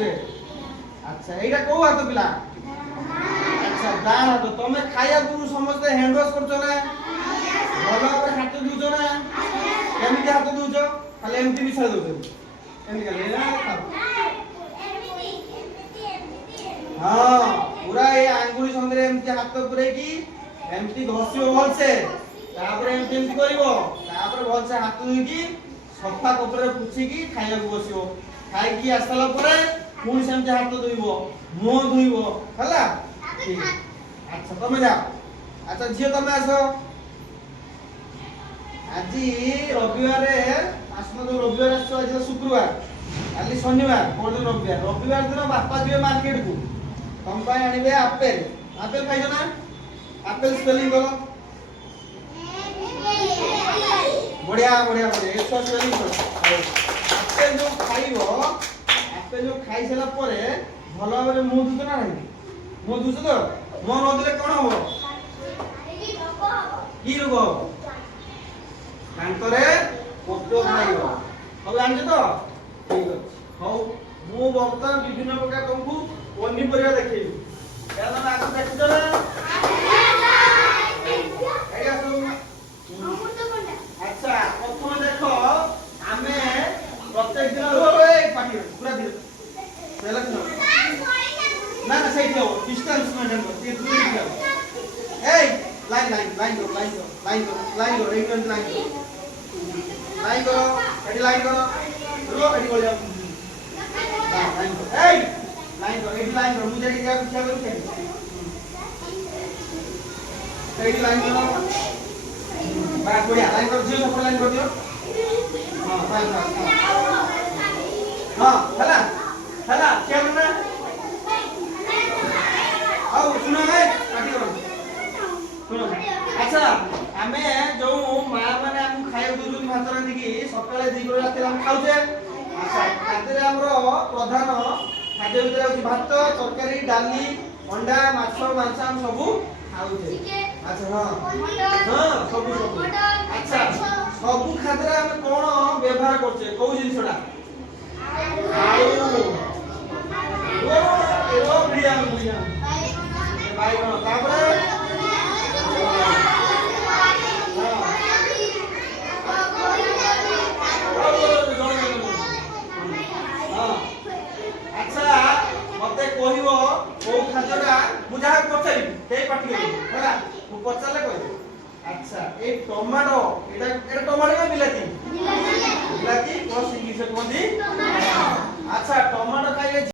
କରୁଛେ আচ্ছা এইটা কোউ হাত পিলা আচ্ছা ডান হাত তুমি খাইয়া পুরু সমস্তে হ্যান্ড ওয়াশ করছো না ভালো ভাবে হাত ধুছো না এমনি হাত ধুছো খালি এমনি মিশা দউছো এমনি খালি না हाँ पूरा ये आंगुली संगे एमती हाथ पुरे की एमती घसियो भलसे तापर एमती एमती करिवो तापर भलसे हाथ धुइकी सफा कपड़े पुछि की खाइया बसियो खाइ की आसला परे पुणी सेमती हाथ धुइबो मुंह धुइबो हला ठीक अच्छा तमे जाओ अच्छा झियो तमे आसो আজি রবিবারে আসনো তো রবিবার আসছো আজ শুক্রবার কালি শনিবার পরদিন রবিবার রবিবার দিন বাপা যাবে মার্কেট কু तम पाए आनिबे एप्पल एप्पल खाइयो ना एप्पल स्पेलिंग करो बढ़िया बढ़िया बढ़िया एक स्पेलिंग करो एप्पल जो खाइबो एप्पल जो खाइ सला परे भलो भाबरे मुंह धुतो ना नहीं मुंह धुतो तो मुंह न धुले कोन हो की रोग कांतरे पोको खाइबो अब जानछ तो ठीक अछि हौ मु बर्तन विभिन्न प्रकार तुमको पनीपरिया देखिबी क्या तुम आगे देखिছো ना एटा तुम अच्छा प्रथम देखो आमे प्रत्येक दिन ओए पाटी पूरा धीरे पहला दिन ना ना सही हो डिस्टेंस मेंटेन करो ये दूर जाओ ए लाइन लाइन लाइन करो लाइन करो लाइन करो लाइन करो एक मिनट लाइन करो एडी लाइन करो रो एडी बोल जाओ लाइन करो ए लाइन करो एडी लाइन करो मुझे क्या पूछा करो क्या एडी लाइन करो बात बढ़िया लाइन करो जियो सब लाइन कर दियो हां लाइन करो हां हला हला क्या करना आओ सुनो है पार्टी करो सुनो अच्छा हमें जो मां माने हम खाइयो दुजु भात रांधी की सकाळे दी गो राते हम खाउछे अच्छा खाद्य रे हमरो प्रधान खाद्य ভিতরে হচ্ছে ভাত তরকারি ডালি অন্ডা মাছ মাংস हम सब खाउछे अच्छा हां हां सब अच्छा सब खाद्य रे हम कोन व्यवहार करछे को जिनिसडा आलू ओ एरो बिया बिया भाई कोन तापरे मते कहिवो को खाद्यटा बुझा पछारी हे पाटी होला मु पछाले कहि अच्छा ए टमाटो एटा टमाटो ना बिलाती बिलाती प्लस इंग्लिश कोंदी टमाटो अच्छा टमाटो